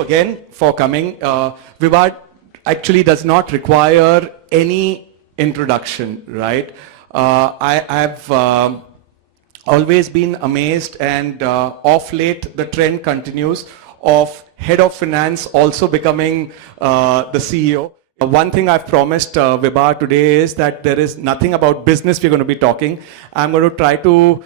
you again for coming. Vibha actually does not require any introduction, right? I have always been amazed, and of late the trend continues of head of finance also becoming the CEO. One thing I've promised Vibha today is that there is nothing about business we're going to be talking. I'm going to try to,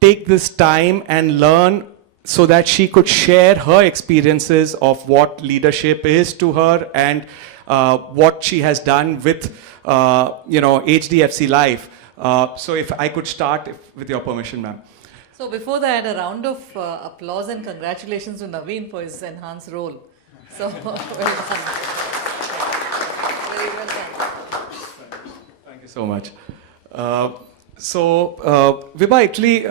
take this time and learn so that she could share her experiences of what leadership is to her and what she has done with, HDFC Life. So if I could start with your permission, ma'am. So before that, a round of applause and congratulations to Navin for his enhanced role. So well done. Very well done. Thank you so much. Vibha, actually,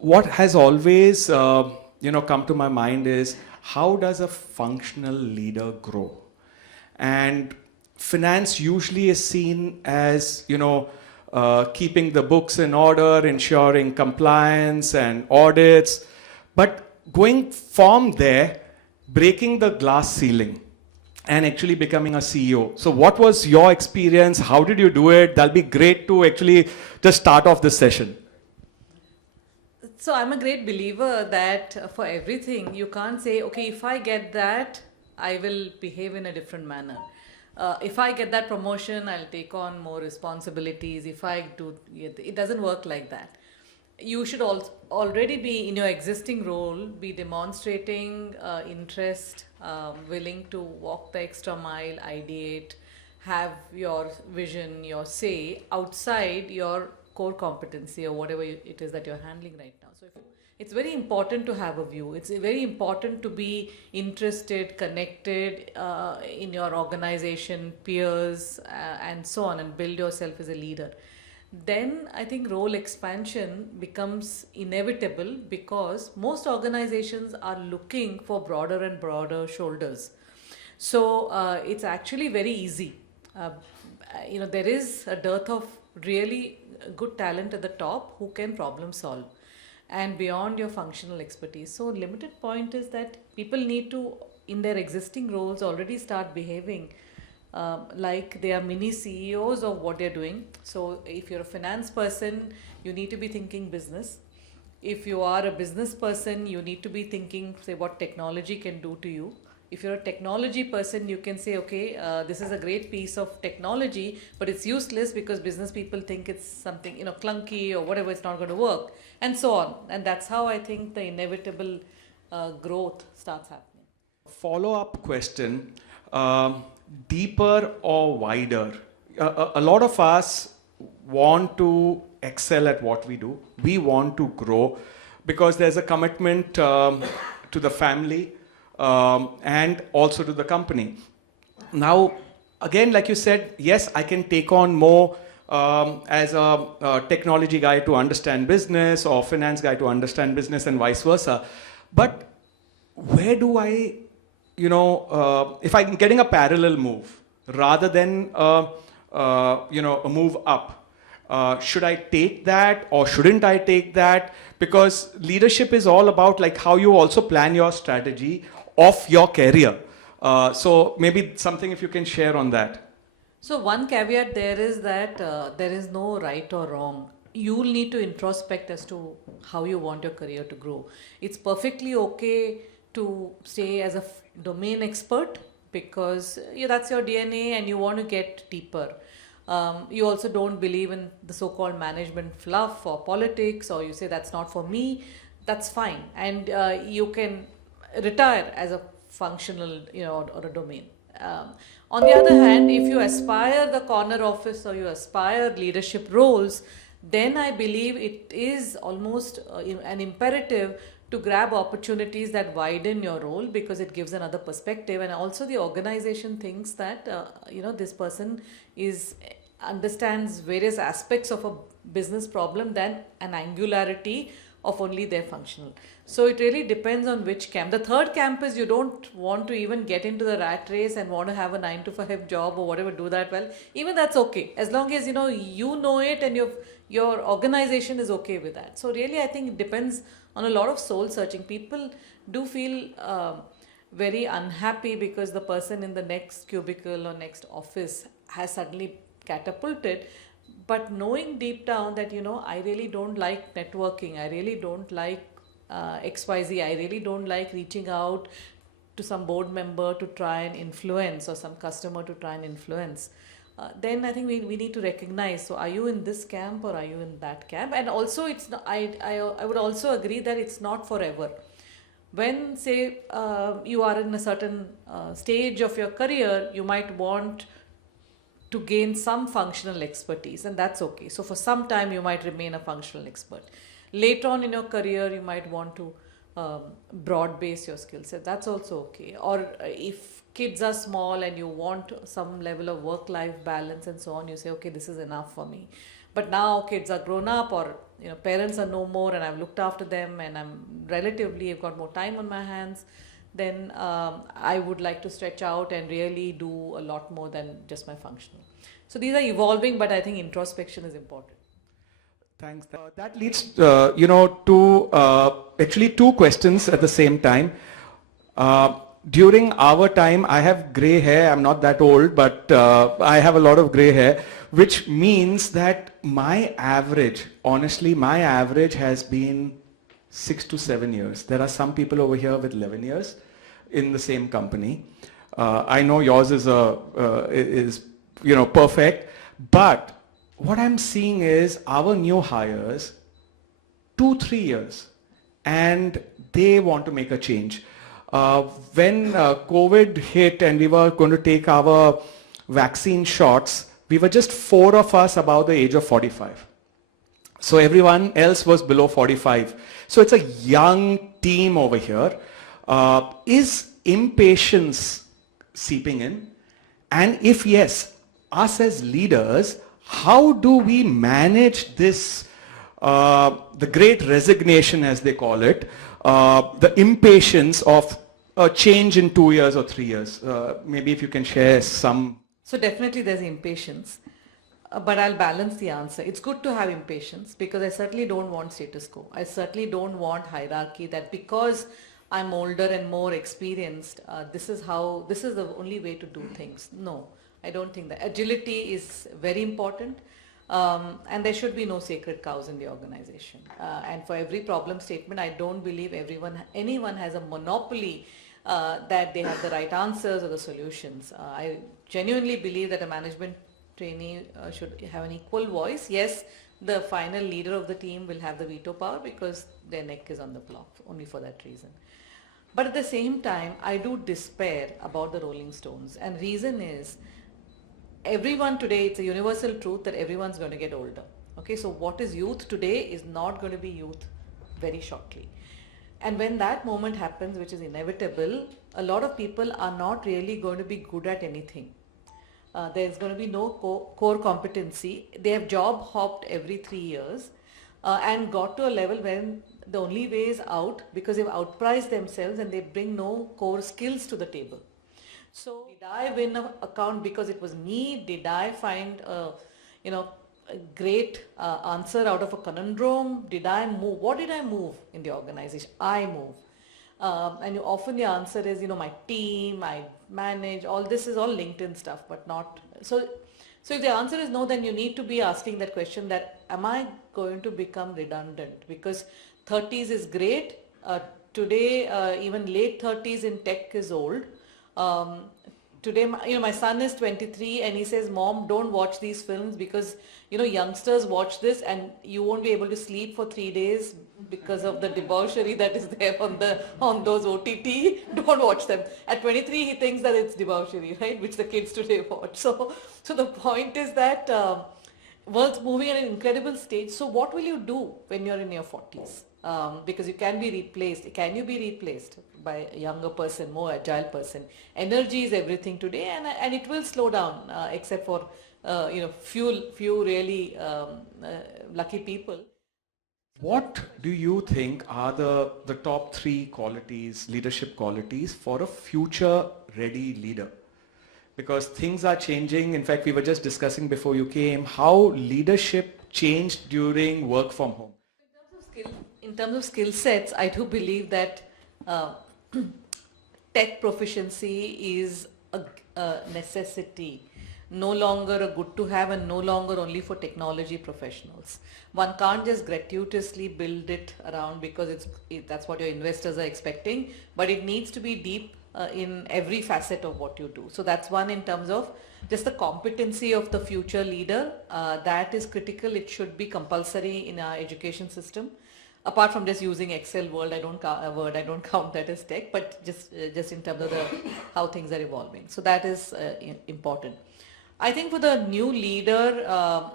what has always, come to my mind is how does a functional leader grow? And finance usually is seen as, keeping the books in order, ensuring compliance and audits. But going from there, breaking the glass ceiling and actually becoming a CEO. So what was your experience? How did you do it? That'll be great to actually just start off this session. So I'm a great believer that for everything, you can't say, okay, if I get that, I will behave in a different manner. If I get that promotion, I'll take on more responsibilities. If I do, it doesn't work like that. You should already be in your existing role, be demonstrating interest, willing to walk the extra mile, ideate, have your vision, your say outside your core competency or whatever it is that you're handling right now. So it's very important to have a view. It's very important to be interested, connected in your organization, peers, and so on, and build yourself as a leader. Then I think role expansion becomes inevitable because most organizations are looking for broader and broader shoulders. So it's actually very easy. There is a dearth of really good talent at the top who can problem solve and beyond your functional expertise. So limited point is that people need to, in their existing roles, already start behaving like they are mini CEOs of what they're doing. So if you're a finance person, you need to be thinking business. If you are a business person, you need to be thinking, say, what technology can do to you. If you're a technology person, you can say, okay, this is a great piece of technology, but it's useless because business people think it's something, clunky or whatever, it's not going to work, and so on. And that's how I think the inevitable growth starts happening. Follow-up question. Deeper or wider? A lot of us want to excel at what we do. We want to grow because there's a commitment to the family and also to the company. Now, again, like you said, yes, I can take on more as a technology guy to understand business or finance guy to understand business and vice versa. But where do I if I'm getting a parallel move rather than a move up, should I take that or shouldn't I take that? Because leadership is all about like how you also plan your strategy of your career. So maybe something if you can share on that. So one caveat there is that there is no right or wrong. You'll need to introspect as to how you want your career to grow. It's perfectly okay to stay as a domain expert because that's your DNA and you want to get deeper. You also don't believe in the so-called management fluff or politics, or you say that's not for me. That's fine, and you can retire as a functional, or a domain. On the other hand, if you aspire the corner office or you aspire leadership roles, then I believe it is almost an imperative to grab opportunities that widen your role because it gives another perspective, and also the organization thinks that this person understands various aspects of a business problem than an angularity of only their functional. So it really depends on which camp. The third camp is you don't want to even get into the rat race and want to have a 9 to 5 job or whatever, do that well. Even that's okay, as long as you know it, and your organization is okay with that. So really, I think it depends on a lot of soul searching. People do feel very unhappy because the person in the next cubicle or next office has suddenly catapulted. But knowing deep down that, I really don't like networking, I really don't like XYZ, I really don't like reaching out to some board member to try and influence, or some customer to try and influence, then I think we need to recognize, so are you in this camp or are you in that camp? And also, it's not, I would also agree that it's not forever. When, say, you are in a certain stage of your career, you might want to gain some functional expertise, and that's okay. So for some time you might remain a functional expert. Later on in your career, you might want to broad base your skill set. That's also okay. Or if kids are small and you want some level of work life balance and so on, you say, okay, this is enough for me. But now kids are grown up, or parents are no more, and I've looked after them, and I've got more time on my hands, then I would like to stretch out and really do a lot more than just my functional. So these are evolving, but I think introspection is important. Thanks. That leads, to actually two questions at the same time. During our time, I have gray hair. I'm not that old, but I have a lot of gray hair, which means that my average has been 6 to 7 years. There are some people over here with 11 years in the same company. I know yours is perfect, but what I'm seeing is our new hires, 2-3 years, and they want to make a change. When COVID hit and we were going to take our vaccine shots, we were just 4 of us above the age of 45. So everyone else was below 45. So it's a young team over here. Is impatience seeping in? And if yes, us as leaders, how do we manage this, the great resignation as they call it, the impatience of a change in 2 years or 3 years? Maybe if you can share some. So definitely there's impatience, but I'll balance the answer. It's good to have impatience, because I certainly don't want status quo. I certainly don't want hierarchy, that because I'm older and more experienced, this is the only way to do things. No, I don't think that. Agility is very important, and there should be no sacred cows in the organization. And for every problem statement, I don't believe anyone has a monopoly that they have the right answers or the solutions. I genuinely believe that a management trainee should have an equal voice. Yes, the final leader of the team will have the veto power because their neck is on the block, only for that reason. But at the same time, I do despair about the Rolling Stones, and reason is, everyone today, it's a universal truth that everyone's going to get older. Okay, so what is youth today is not going to be youth very shortly. And when that moment happens, which is inevitable, a lot of people are not really going to be good at anything. There's going to be no core competency. They have job hopped every 3 years and got to a level when the only way is out, because they've outpriced themselves and they bring no core skills to the table. So did I win an account because it was me? Did I find a great answer out of a conundrum? Did I move? What did I move in the organization? I move. And often the answer is, my team, I manage, all this is all LinkedIn stuff, but not. So if the answer is no, then you need to be asking that question, that am I going to become redundant? Because 30s is great. Today, even late 30s in tech is old. Today, my son is 23 and he says, Mom, don't watch these films because, youngsters watch this and you won't be able to sleep for 3 days because of the debauchery that is there on those OTT. Don't watch them. At 23, he thinks that it's debauchery, right? Which the kids today watch. So the point is that world's moving at an incredible stage. So what will you do when you're in your 40s? Because you can be replaced. Can you be replaced by a younger person, more agile person? Energy is everything today, and it will slow down, except for few really lucky people. What do you think are the top three qualities, leadership qualities for a future ready leader? Because things are changing. In fact, we were just discussing before you came how leadership changed during work from home. In terms of skill sets, I do believe that uh, tech proficiency is a necessity, no longer a good to have and no longer only for technology professionals. One can't just gratuitously build it around because that's what your investors are expecting, but it needs to be deep in every facet of what you do. So that's one in terms of just the competency of the future leader. That is critical. It should be compulsory in our education system. Apart from just using Excel Word, I don't count that as tech, but just in terms of how things are evolving. So that is important. I think for the new leader,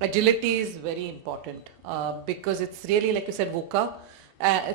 agility is very important because it's really, like you said, VUCA.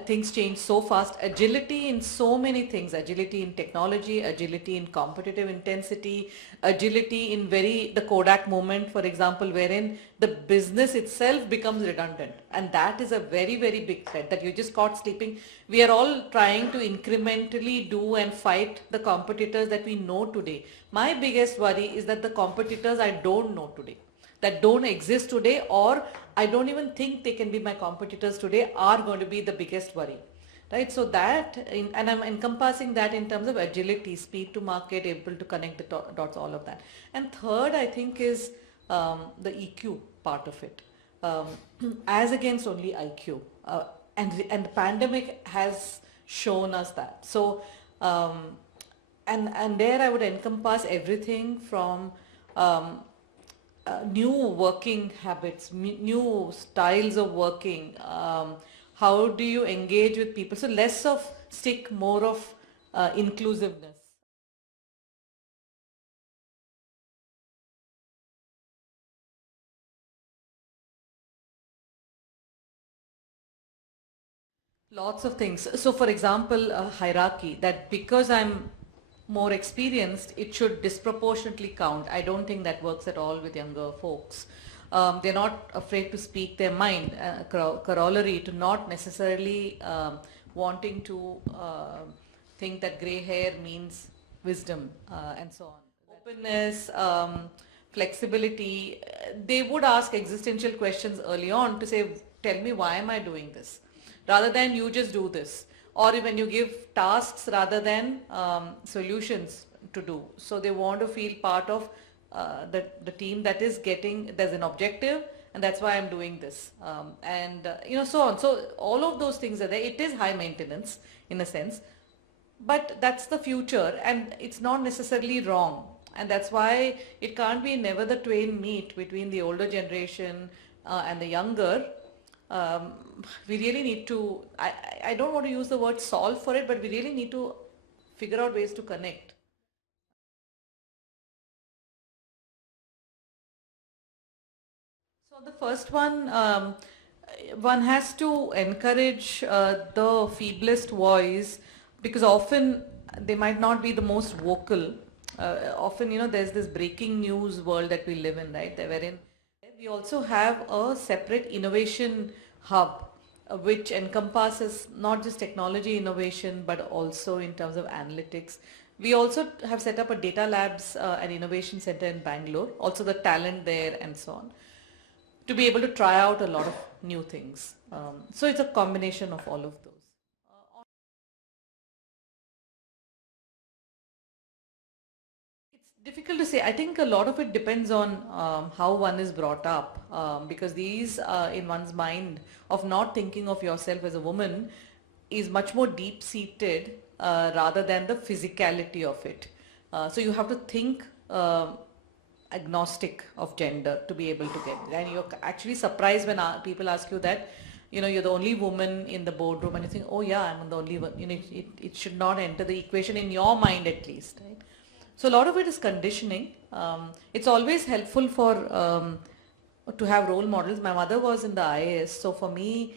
Things change so fast. Agility in so many things, agility in technology, agility in competitive intensity, agility in the Kodak moment, for example, wherein the business itself becomes redundant. And that is a very, very big threat that you just caught sleeping. We are all trying to incrementally do and fight the competitors that we know today. My biggest worry is that the competitors I don't know today, that don't exist today, or I don't even think they can be my competitors today, are going to be the biggest worry. Right? So and I'm encompassing that in terms of agility, speed to market, able to connect the dots, all of that. And third, I think, is the EQ part of it, as against only IQ. And the pandemic has shown us that. So, and there I would encompass everything from new working habits, new styles of working. How do you engage with people? So less of stick, more of inclusiveness. Lots of things. So, for example, a hierarchy, that because I'm more experienced, it should disproportionately count. I don't think that works at all with younger folks. They're not afraid to speak their mind. Corollary to not necessarily wanting to think that gray hair means wisdom and so on. Openness, flexibility. They would ask existential questions early on to say, tell me, why am I doing this? Rather than you just do this. Or when you give tasks rather than solutions to do. So they want to feel part of the team that is there's an objective, and that's why I'm doing this. So on. So all of those things are there. It is high maintenance in a sense, but that's the future, and it's not necessarily wrong. And that's why it can't be never the twain meet between the older generation and the younger. um, we really need to, I don't want to use the word solve for it, but we really need to figure out ways to connect. So the first one has to encourage the feeblest voice, because often they might not be the most vocal. Often, there's this breaking news world that we live in, right? Wherein we also have a separate innovation hub, which encompasses not just technology innovation, but also in terms of analytics. We also have set up a data labs and innovation center in Bangalore, also the talent there and so on, to be able to try out a lot of new things. So it's a combination of all of those. It's difficult to say. I think a lot of it depends on how one is brought up, because these in one's mind of not thinking of yourself as a woman is much more deep seated rather than the physicality of it. So you have to think agnostic of gender to be able to get it. And you're actually surprised when people ask you that, you're the only woman in the boardroom, and you think, oh yeah, I'm the only one. It should not enter the equation in your mind, at least, right? So a lot of it is conditioning. It's always helpful to have role models. My mother was in the IAS, so for me,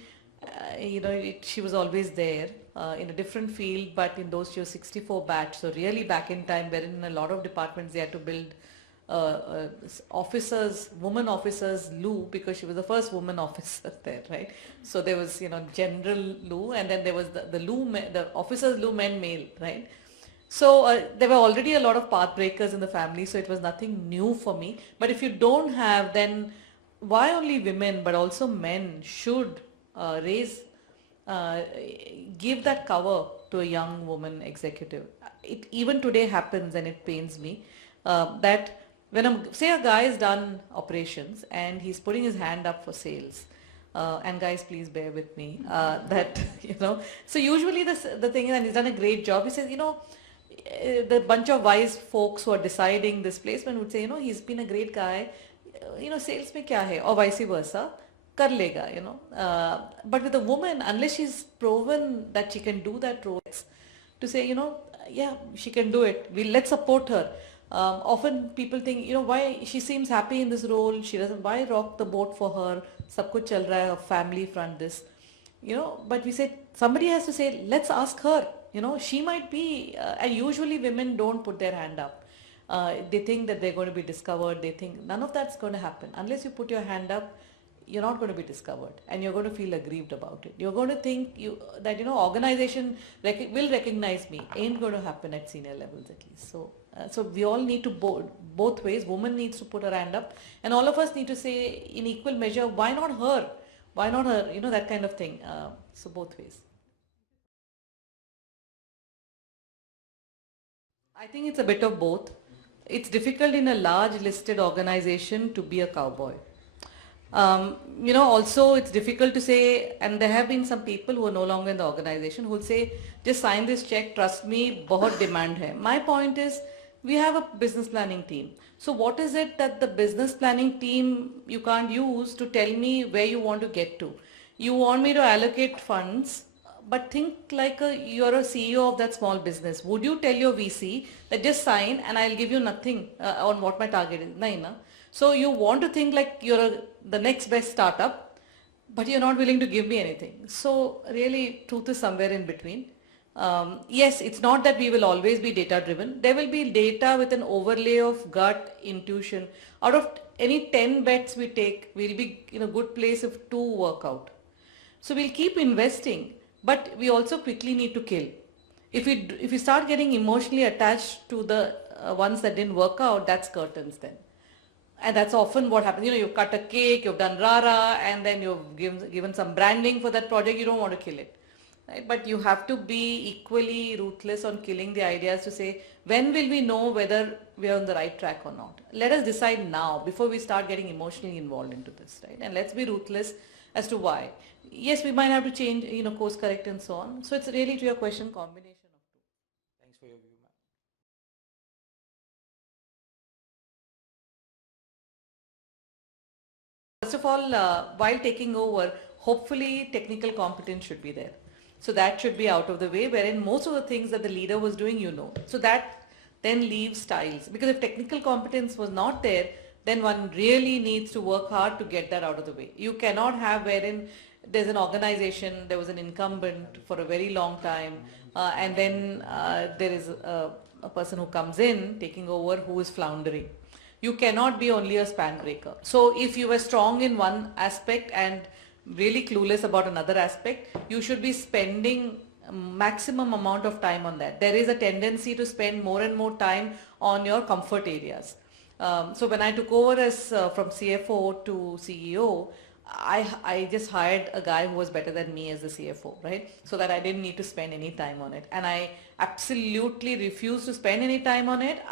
she was always there in a different field, but in those she was 64 batch, so really back in time, wherein in a lot of departments they had to build officers, woman officers Lou, because she was the first woman officer there, right? So there was, General Lou, and then there was the the officers Lou, men male, right? So there were already a lot of path breakers in the family, so it was nothing new for me. But if you don't have, then why only women, but also men should uh, give that cover to a young woman executive. It even today happens, and it pains me that when say a guy has done operations and he's putting his hand up for sales, and guys, please bear with me, that so usually the thing is, and he's done a great job. He says, the bunch of wise folks who are deciding this placement would say, he's been a great guy, sales mein kya hai, or vice versa, kar lega, but with a woman, unless she's proven that she can do that role, to say, yeah, she can do it, let's support her. Often people think, why she seems happy in this role, she doesn't, why rock the boat for her, sab kuch chal raha hai, her family front this, but we said somebody has to say, let's ask her, she might be, and usually women don't put their hand up. They think that they're going to be discovered, they think none of that's going to happen. Unless you put your hand up, you're not going to be discovered, and you're going to feel aggrieved about it. You're going to think that organization will recognize me. Ain't going to happen at senior levels at least. So we all need to both ways. Woman needs to put her hand up, and all of us need to say in equal measure, why not her? Why not her? That kind of thing. So both ways. I think it's a bit of both. It's difficult in a large listed organization to be a cowboy. Also it's difficult to say, and there have been some people who are no longer in the organization who will say, just sign this check, trust me, bahut demand hai. My point is, we have a business planning team. So what is it that the business planning team you can't use to tell me where you want to get to? You want me to allocate funds, but think like you're a CEO of that small business. Would you tell your VC that just sign and I'll give you nothing on what my target is? Nahin, na? So you want to think like you're the next best startup, but you're not willing to give me anything. So really, truth is somewhere in between. Yes, it's not that we will always be data driven. There will be data with an overlay of gut, intuition. Out of any 10 bets we take, we'll be in a good place if 2 work out. So we'll keep investing, but we also quickly need to kill. If we start getting emotionally attached to the ones that didn't work out, that's curtains then. And that's often what happens. You've cut a cake, you've done rara, and then you've given some branding for that project, you don't want to kill it. Right? But you have to be equally ruthless on killing the ideas to say, when will we know whether we are on the right track or not? Let us decide now before we start getting emotionally involved into this, right? And let's be ruthless as to why. Yes, we might have to change, course correct and so on. So it's really, to your question, combination of two. Thanks for your view, ma'am. First of all, while taking over, hopefully technical competence should be there. So that should be out of the way, wherein most of the things that the leader was doing, So that then leaves styles. Because if technical competence was not there, then one really needs to work hard to get that out of the way. You cannot have wherein there's an organization, there was an incumbent for a very long time, and then there is a person who comes in, taking over, who is floundering. You cannot be only a span breaker. So if you were strong in one aspect and really clueless about another aspect, you should be spending maximum amount of time on that. There is a tendency to spend more and more time on your comfort areas. So when I took over as from CFO to CEO, I just hired a guy who was better than me as the CFO, right? So that I didn't need to spend any time on it. And I absolutely refuse to spend any time on it.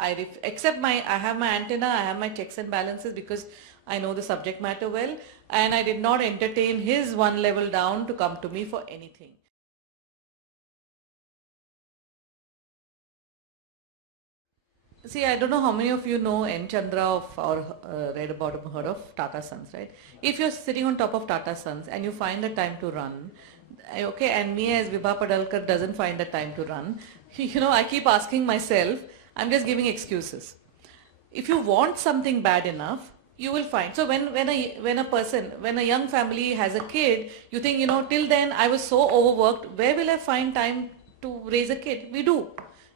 Except I have my antenna, I have my checks and balances because I know the subject matter well. And I did not entertain his one level down to come to me for anything. See, I don't know how many of you know N. Chandra or read about him, heard of Tata Sons, right? If you're sitting on top of Tata Sons and you find the time to run, okay, and me as Vibha Padalkar doesn't find the time to run, I keep asking myself, I'm just giving excuses. If you want something bad enough, you will find. So when a young family has a kid, you think, till then I was so overworked, where will I find time to raise a kid? We do,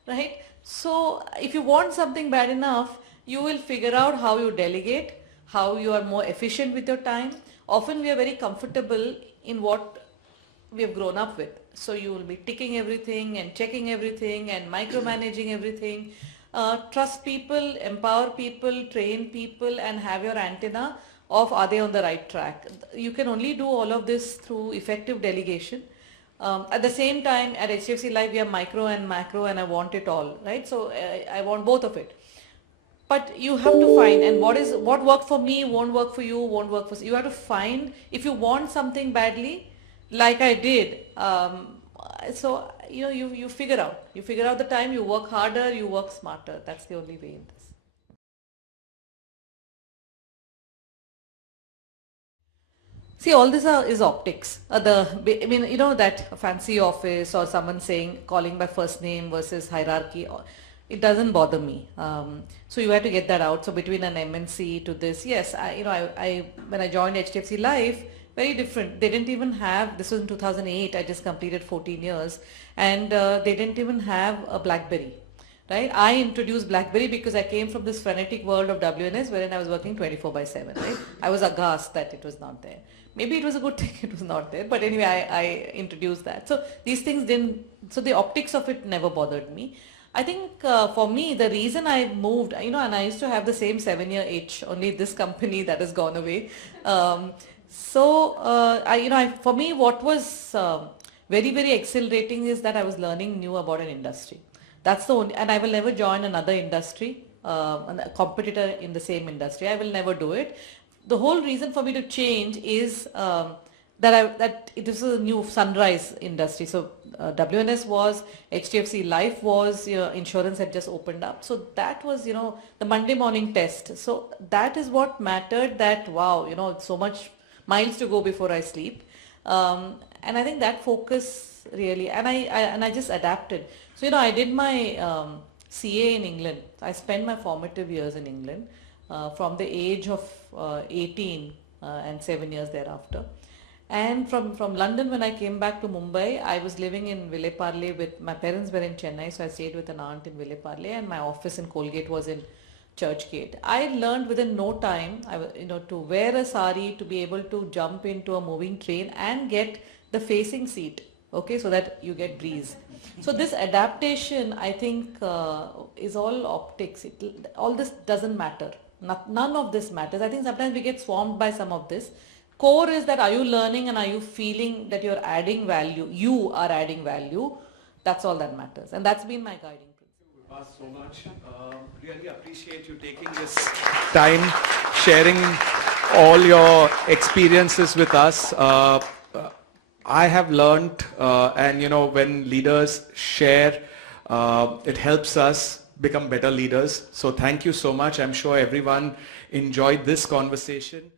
right? So if you want something bad enough, you will figure out how you delegate, how you are more efficient with your time. Often we are very comfortable in what we have grown up with. So you will be ticking everything and checking everything and micromanaging everything. Trust people, empower people, train people, and have your antenna of are they on the right track. You can only do all of this through effective delegation. At the same time, at HDFC Life, we have micro and macro, and I want it all, right? So I want both of it. But you have to find, and what worked for me won't work for you, won't work for you. Have to find if you want something badly, like I did. So you figure out. You figure out the time. You work harder. You work smarter. That's the only way in this. See, all this is optics. That fancy office or someone saying, calling by first name versus hierarchy, it doesn't bother me. So you have to get that out. So between an MNC to this, yes, when I joined HDFC Life, very different. They didn't even have, this was in 2008, I just completed 14 years, and they didn't even have a BlackBerry. Right? I introduced BlackBerry because I came from this frenetic world of WNS wherein I was working 24/7. Right? I was aghast that it was not there. Maybe it was a good thing it was not there, but anyway, I introduced that. So these things didn't, so the optics of it never bothered me. I think for me, the reason I moved, and I used to have the same 7-year itch, only this company that has gone away. For me, what was very, very exhilarating is that I was learning new about an industry. That's the only, and I will never join another industry, a competitor in the same industry. I will never do it. The whole reason for me to change is that this is a new sunrise industry. So WNS was, HDFC Life was, insurance had just opened up. So that was, the Monday morning test. So that is what mattered, that wow, so much miles to go before I sleep. And I think that focus really, and I just adapted. So, I did my CA in England. I spent my formative years in England from the age of 18 and 7 years thereafter. And from London, when I came back to Mumbai, I was living in Ville Parle with, my parents were in Chennai, so I stayed with an aunt in Ville Parle, and my office in Colgate was in Churchgate. I learned within no time, to wear a sari, to be able to jump into a moving train and get the facing seat, okay, so that you get breeze. So this adaptation, I think, is all optics. All this doesn't matter. None of this matters. I think sometimes we get swarmed by some of this. Core is that are you learning and are you feeling that you're adding value? You are adding value. That's all that matters. And that's been my guiding principle. Vibha, so much. Really appreciate you taking this time, sharing all your experiences with us. I have learned, and when leaders share, it helps us become better leaders. So thank you so much. I'm sure everyone enjoyed this conversation.